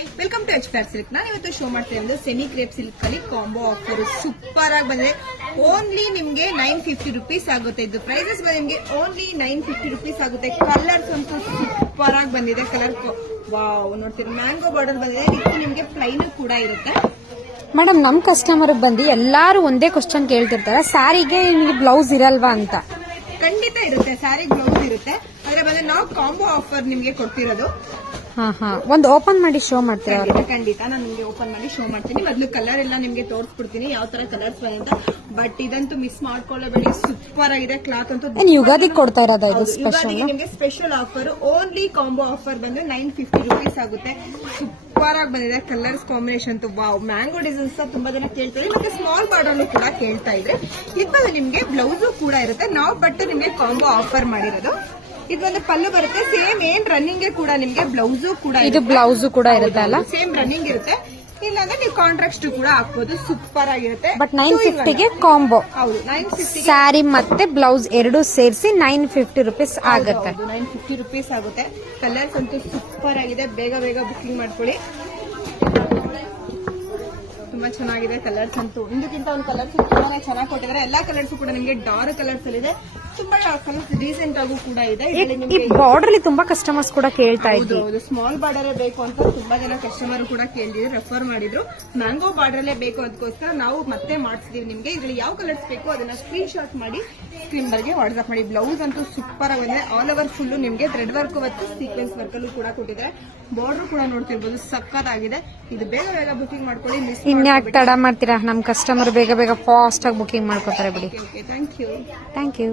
Hi, welcome to expert silk. ನಾನು ಇವತ್ತು show ಮಾಡ್ತೀನಿ ಸೆಮಿ ಕ್ರೇಪ್ ಸಿಲ್ಕ್ ಅಲ್ಲಿ ಕಾಂಬೋ ಆಫರ್ ಸೂಪರ್ ಆಗಿ ಬಂದಿದೆ. ಓನ್ಲಿ ನಿಮ್ಗೆ 950 rupees ಆಗುತ್ತೆ. ಇದು ಪ್ರೈಸಸ್ ನಿಮ್ಗೆ ಓನ್ಲಿ 950 rupees ಆಗುತ್ತೆ. ಕಲರ್ಸ್ ಅಂತೂ ಸೂಪರ್ ಆಗಿ ಬಂದಿದೆ. ಕಲರ್ ವಾವ್ ನೋಡ್ತೀರಾ, ಮ್ಯಾಂಗೋ ಬಾರ್ಡರ್ ಬಂದಿದೆ. ಇದು ನಿಮ್ಗೆ ಪ್ಲೈನ್ ಕೂಡ ಇರುತ್ತೆ. ಮೇಡಮ್, ನಮ್ ಕಸ್ಟಮರ್ ಬಂದು ಎಲ್ಲಾರು ಒಂದೇ ಕ್ವಶನ್ ಕೇಳ್ತಿರ್ತಾರೆ, ಸ್ಯಾರಿಗೆ ನಿಮಗೆ ಬ್ಲೌಸ್ ಇರಲ್ವಾ ಅಂತ. ಖಂಡಿತ ಇರುತ್ತೆ, ಸ್ಯಾರಿ ಬ್ಲೌಸ್ ಇರುತ್ತೆ. ಆದ್ರೆ ಬಂದ್ರೆ ನಾವು ಕಾಂಬೋ ಆಫರ್ ನಿಮ್ಗೆ ಕೊಡ್ತಿರೋದು. ಒಂದು ಓಪನ್ ಮಾಡಿ ಶೋ ಮಾಡ್ತೀರಾ? ಖಂಡಿತ ನಾನು ನಿಮ್ಗೆ ಓಪನ್ ಮಾಡಿ ಶೋ ಮಾಡ್ತೀನಿ. ಮೊದಲು ಕಲರ್ ಎಲ್ಲ ನಿಮ್ಗೆ ತೋರಿಸ್ಬಿಡ್ತೀನಿ, ಯಾವ ತರ ಕಲರ್ಸ್ ಅಂತ. ಬಟ್ ಇದಂತೂ ಮಿಸ್ ಮಾಡ್ಕೊಳ್ಳಬೇಡಿ, ಸೂಪರ್ ಆಗಿದೆ. ಕ್ಲಾತ್ ಅಂತೂ ಯುಗಾದಿಗೆ ಕೊಡ್ತಾ ಇರೋದು ಇದು ಸ್ಪೆಷಲ್. ನಿಮ್ಗೆ special offer only combo offer ಬಂದು 950 rupees ಆಗುತ್ತೆ. ಸೂಪರ್ ಆಗಿ ಬಂದಿದೆ. ಕಲರ್ಸ್ ಕಾಂಬಿನೇಷನ್ ಅಂತೂ ವಾವ್. ಮ್ಯಾಂಗೋ ಡಿಸೈನ್ಸ್ ತುಂಬಾ ಜನ ಕೇಳ್ತಾರೆ, ಮತ್ತೆ ಸ್ಮಾಲ್ ಬಾರ್ಡರ್ ಕೂಡ ಕೇಳ್ತಾ ಇದ್ರೆ. ಇದು ನಿಮ್ಗೆ ಬ್ಲೌಸ್ ಕೂಡ ಇರುತ್ತೆ. ನಾವು ಬಟ್ ನಿಮ್ಗೆ ಕಾಂಬೋ ಆಫರ್ ಮಾಡಿರೋದು. ಇದೊಂದು ಪಲ್ಲು ಬರುತ್ತೆ, ಸೇಮ್ ಏನ್ ರನ್ನಿಂಗ್ ಕೂಡ ನಿಮ್ಗೆ ಬ್ಲೌಸ್ ಕೂಡ ಇದು ಬ್ಲೌಸ್ ಕೂಡ ಇರುತ್ತೆ ಅಲ್ಲ, ಸೇಮ್ ರನ್ನಿಂಗ್ ಇರುತ್ತೆ. ಇಲ್ಲಾಂದ್ರೆ ನೀವು ಕಾಂಟ್ರಾಕ್ಟ್ ಕೂಡ ಹಾಕ್ಬೋದು. ಸೂಪರ್ ಆಗಿರುತ್ತೆ. ಬಟ್ 950ಗೆ ಕಾಂಬೋ. ಹೌದು, 950 ಸ್ಯಾರಿ ಮತ್ತೆ ಬ್ಲೌಸ್ ಎರಡು ಸೇರಿಸಿ 950 rupees ಆಗುತ್ತೆ. 950 rupees ಆಗುತ್ತೆ. ಕಲರ್ಸ್ ಅಂತೂ ಸೂಪರ್ ಆಗಿದೆ. ಬೇಗ ಬೇಗ ಬುಕಿಂಗ್ ಮಾಡ್ಕೊಳ್ಳಿ. ತುಂಬಾ ಚೆನ್ನಾಗಿದೆ ಕಲರ್ಸ್ ಅಂತೂ. ಇದಕ್ಕಿಂತ ಒಂದು ಕಲರ್ಸ್ ತುಂಬಾನೇ ಚೆನ್ನಾಗಿ ಕೊಟ್ಟಿದ್ದಾರೆ. ಎಲ್ಲಾ ಕಲರ್ಸ್ ಕೂಡ ನಿಮ್ಗೆ ಡಾರ್ಕ್ ಕಲರ್ಸ್ ಅಲ್ಲಿ ಇದೆ. ತುಂಬಾ ಕಲರ್ಸ್ ಡೀಸೆಂಟ್ ಆಗು ಕೂಡ ಇದೆ. ಈ ಬಾರ್ಡರ್ ಅಲ್ಲಿ ತುಂಬಾ ಕಸ್ಟಮರ್ಸ್ ಕೂಡ ಕೇಳ್ತಾ ಇದ್ರು, ಸ್ಮಾಲ್ ಬಾರ್ಡರ್ ಬೇಕು ಅಂತ ತುಂಬಾ ಜನ ಕಸ್ಟಮರ್ ಕೂಡ ಕೇಳಿದ್ರು, ರೆಫರ್ ಮಾಡಿದ್ರು. ಮ್ಯಾಂಗೋ ಬಾರ್ಡರ್ ಬೇಕು ಅದಕ್ಕೋಸ್ಕರ ನಾವು ಮತ್ತೆ ಮಾಡಿಸಿದೀವಿ ನಿಮ್ಗೆ. ಇದ್ರಲ್ಲಿ ಯಾವ ಕಲರ್ಸ್ ಬೇಕು ಅದನ್ನ ಸ್ಕ್ರೀನ್ ಶಾಟ್ ಮಾಡಿ ಸ್ಕ್ರೀನ್ ಬರ್ಗೆ ವಾಟ್ಸ್ಆಪ್ ಮಾಡಿ. ಬ್ಲೌಸ್ ಅಂತೂ ಸೂಪರ್ ಆಗಿದೆ. ಆಲ್ ಓವರ್ ಫುಲ್ ನಿಮ್ಗೆ ಥ್ರೆಡ್ ವರ್ಕ್ ಮತ್ತು ಸೀಕ್ವೆನ್ಸ್ ವರ್ಕ್ ಅಲ್ಲೂ ಕೂಡ ಕೊಟ್ಟಿದ್ದಾರೆ. ಬಾರ್ಡರ್ ಕೂಡ ನೋಡ್ತಿರ್ಬೋದು, ಸಕ್ಕತ್ತಾಗಿದೆ. ಇದು ಬೇಗ ಬೇಗ ಬುಕಿಂಗ್ ಮಾಡ್ಕೊಳ್ಳಿ. ಇನ್ಯಾಕೆ ತಡ ಮಾಡ್ತೀರಾ? ನಮ್ ಕಸ್ಟಮರ್ ಬೇಗ ಬೇಗ ಫಾಸ್ಟ್ ಆಗಿ ಬುಕಿಂಗ್ ಮಾಡ್ಕೊತಾರೆ ಬಿಡಿ. Thank you. Thank you.